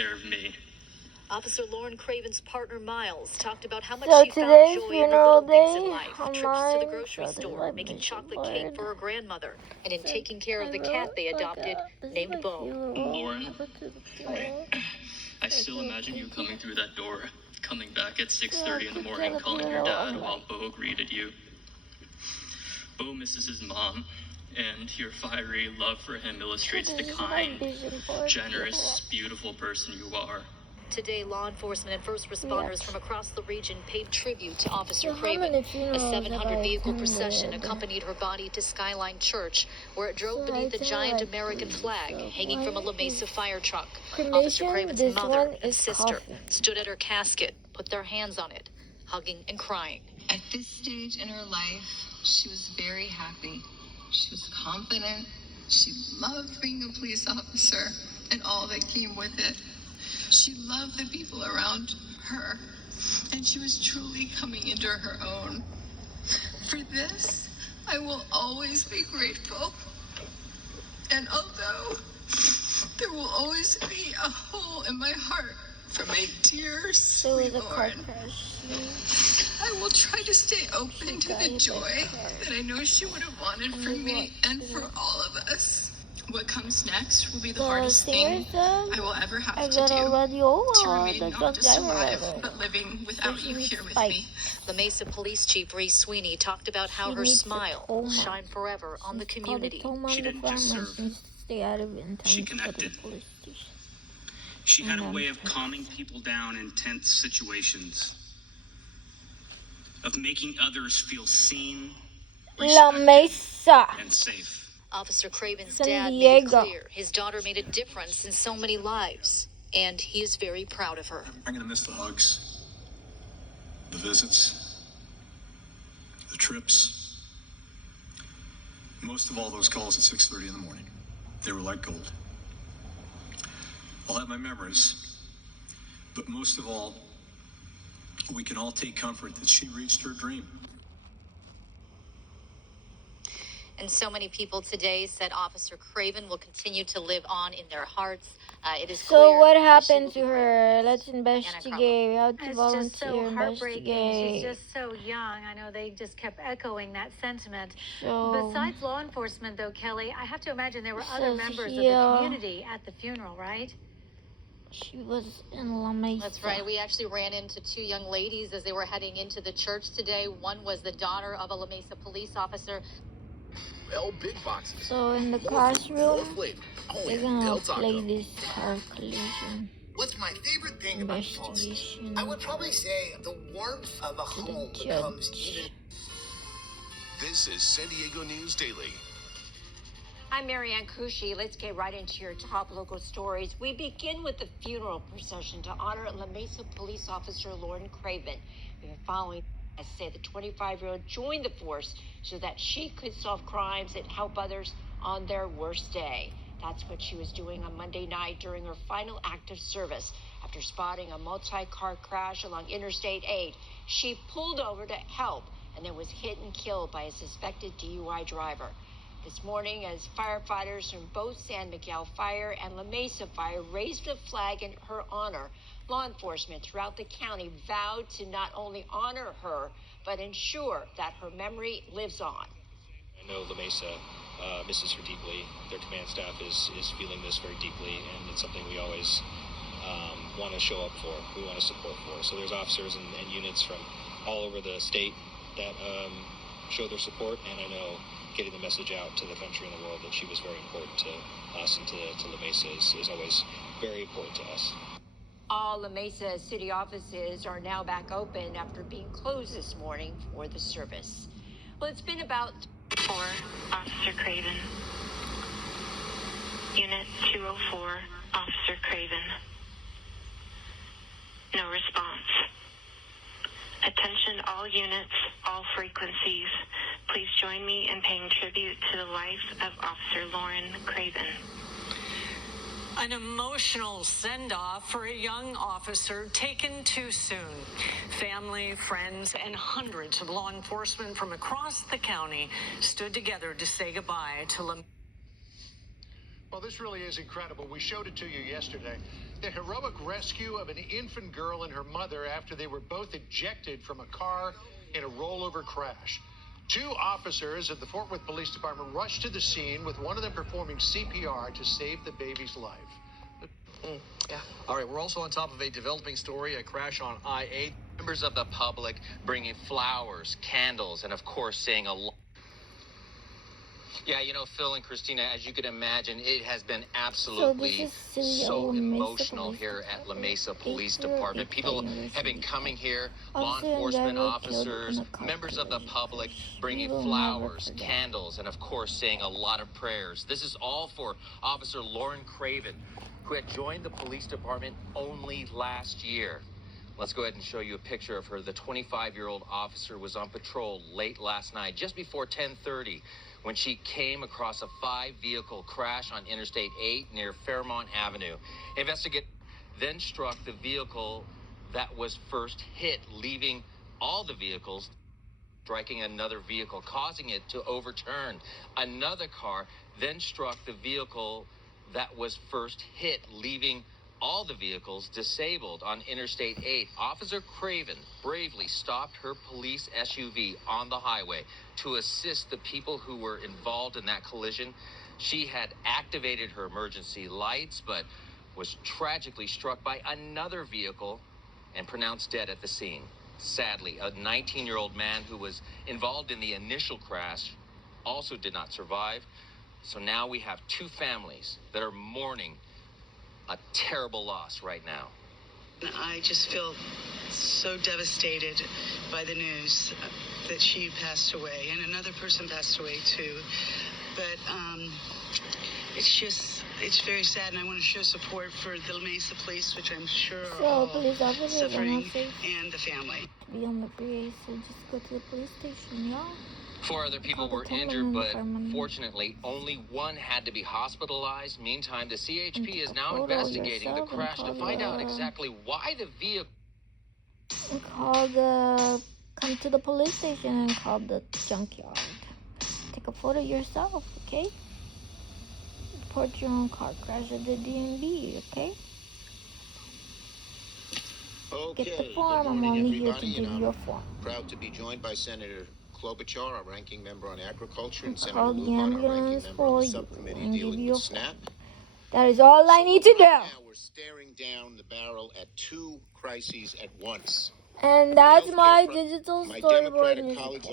care of me. Officer Lauren Craven's partner Miles talked about how much So she found today's joy in the funeral little things in day life, of trips to the mine, grocery so store, there's making my chocolate mission cake board. for her grandmother, and in So taking care of the I cat wrote they like adopted, this is named my Bo. funeral. Lauren, I go to the funeral. I still imagine you coming through that door, coming back at 6:30 in the to morning, the calling your funeral, dad I'm while like- Bo greeted you. Bo misses his mom, and your fiery love for him illustrates the This is my kind, vision board. generous, beautiful person you are. Today, law enforcement and first responders from across the region paid tribute to Officer So how Craven. many A funerals have 700-vehicle I procession attended? accompanied her body to Skyline Church, where it drove So I beneath the attended giant like American 3, flag so hanging from a one La Mesa is fire truck. Officer cremation, Craven's this mother one and is sister coffin. stood at her casket, put their hands on it, hugging and crying. At this stage in her life, she was very happy. She was confident. She loved being a police officer and all that came with it. She loved the people around her, and she was truly coming into her own. For this, I will always be grateful. And although there will always be a hole in my heart for my dear So it sweet was a car Lauren, crash. I will try to stay open to the joy that I know she would have wanted for me and for all of us. What comes next will be the The hardest thing singer said, I will ever have I to got do. a radio To remain the not truck just driver alive, right but living without you here with Spike. me. La Mesa Police Chief Reese Sweeney talked about how She her needs a smile toma. will shine forever on the She's called a community. toma She on the didn't just farm and serve. she needs to stay out of it in time She to go to the connected. police station. She had a way of calming people down in tense situations, of making others feel seen, La respected, Mesa. and safe. Officer Craven's San dad made it Diego. clear his daughter made a difference in so many lives, and he is very proud of her. I'm going to miss the hugs, the visits, the trips. Most of all, those calls at 6:30 in the morning. They were like gold. I'll have my memories, but most of all, we can all take comfort that she reached her dream. And so many people today said Officer Craven will continue to live on in their hearts. It is So clear what that she happened will to be her? great. Let's investigate. How to It's volunteer, just so heartbreaking. She's investigate. just so young. I know they just kept echoing that sentiment. So Besides law enforcement, though, Kelly, I have to imagine there were It other says members here- of the community at the funeral, right? she was in La Mesa. That's right. We actually ran into two young ladies as they were heading into the church today. One was the daughter of a La Mesa police officer. L big boxes. So in the More classroom, flavor. Only they're at gonna Del play Taco. this car collision What's my favorite thing about Boston? investigation. I would probably say the warmth of a home the becomes judge. even. This is San Diego News Daily. I'm Marianne Kushi. Let's get right into your top local stories. We begin with the funeral procession to honor La Mesa police officer Lauren Craven. We've been following, I say, the 25-year-old joined the force so that she could solve crimes and help others on their worst day. That's what she was doing on Monday night during her final act of service. After spotting a multi-car crash along Interstate 8, she pulled over to help and then was hit and killed by a suspected DUI driver. This morning, as firefighters from both San Miguel Fire and La Mesa Fire raised a flag in her honor, law enforcement throughout the county vowed to not only honor her, but ensure that her memory lives on. I know La Mesa misses her deeply. Their command staff is feeling this very deeply, and it's something we always want to show up for, we want to support for. So there's officers and units from all over the state that show their support, and I know getting the message out to the country and the world that she was very important to us and to La Mesa is always very important to us. All La Mesa city offices are now back open after being closed this morning for the service. Well, it's been about 4, Officer Craven. Unit 204, Officer Craven. No response. Attention all units, all frequencies. Please join me in paying tribute to the life of Officer Lauren Craven. An emotional send-off for a young officer taken too soon. Family, friends, and hundreds of law enforcement from across the county stood together to say goodbye to Well, this really is incredible. We showed it to you yesterday. The heroic rescue of an infant girl and her mother after they were both ejected from a car in a rollover crash. 2 officers at the Fort Worth Police Department rushed to the scene, with one of them performing CPR to save the baby's life. Yeah. All right, we're also on top of a developing story, a crash on I-8. Members of the public bringing flowers, candles, and of course saying a lot. Yeah, you know, Phil and Christina, as you can imagine, it has been absolutely so emotional here at La Mesa Police Department. People have been coming here, law enforcement officers, members of the public, bringing flowers, candles, and of course saying a lot of prayers. This is all for Officer Lauren Craven, who had joined the police department only last year. Let's go ahead and show you a picture of her. The 25-year-old officer was on patrol late last night, just before 10:30, when she came across a 5-vehicle crash on Interstate 8 near Fairmont Avenue. Investigators then struck the vehicle that was first hit, leaving all the vehicles, striking another vehicle, causing it to overturn. Another car then struck the vehicle that was first hit, leaving all the vehicles disabled on Interstate 8. Officer Craven bravely stopped her police SUV on the highway to assist the people who were involved in that collision. She had activated her emergency lights, but was tragically struck by another vehicle and pronounced dead at the scene. Sadly, a 19-year-old man who was involved in the initial crash also did not survive. So now we have 2 families that are mourning a terrible loss right now. I just feel so devastated by the news that she passed away, and another person passed away too. But it's very sad, and I want to show support for the La Mesa Police, which I'm sure are all suffering, and the family. Be on the freeway, so just go to the police station, y'all. 4 other people were injured, but fortunately, only one had to be hospitalized. Meantime, the CHP is now investigating the crash to find out exactly why the vehicle... Come to the police station and call the junkyard. Take a photo yourself, okay? Report your own car crash at the DMV, okay? Get the form. I'm only here to give you a form. Proud to be joined by Senator Klobuchar, our ranking member on agriculture, and Senator Call the Lujan, our ranking ambulance member for on the you subcommittee and give dealing you a with form. SNAP. That is all I need to do. Now we're staring down the barrel at 2 crises at once. And that's my digital storyboard music.